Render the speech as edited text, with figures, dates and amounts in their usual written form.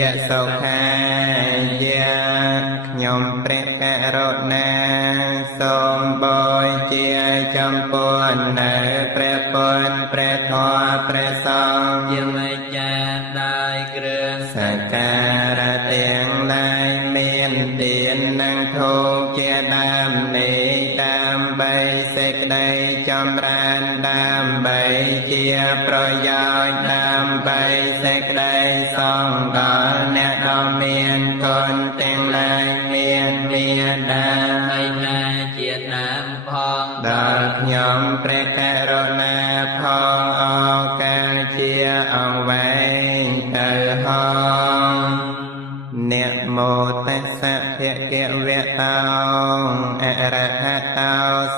យៈសុខាយៈខ្ញុំព្រះករុណាសូមបូជាចំពោះនៅព្រះពុទ្ធព្រះធម៌ព្រះសង្ឃជាម្ចាស់ដោយគ្រឿងសក្ការៈទាំងឡាយមានទាននិងធូបជាដើមនេះដើម្បីសេចក្តីចម្រើនដើម្បីជាប្រយោជន៍ដើម្បីសេចក្តីសង្ឃដល់អ្នកដ៏មានគុណទាំងឡាយមានមេត្តាហើយណាជាដើមផងដល់ខ្ញុំព្រះករុណាផងអកាលជាអង្វែងទៅហងអ្នកមោតស្សៈភគវៈតោអរហតោស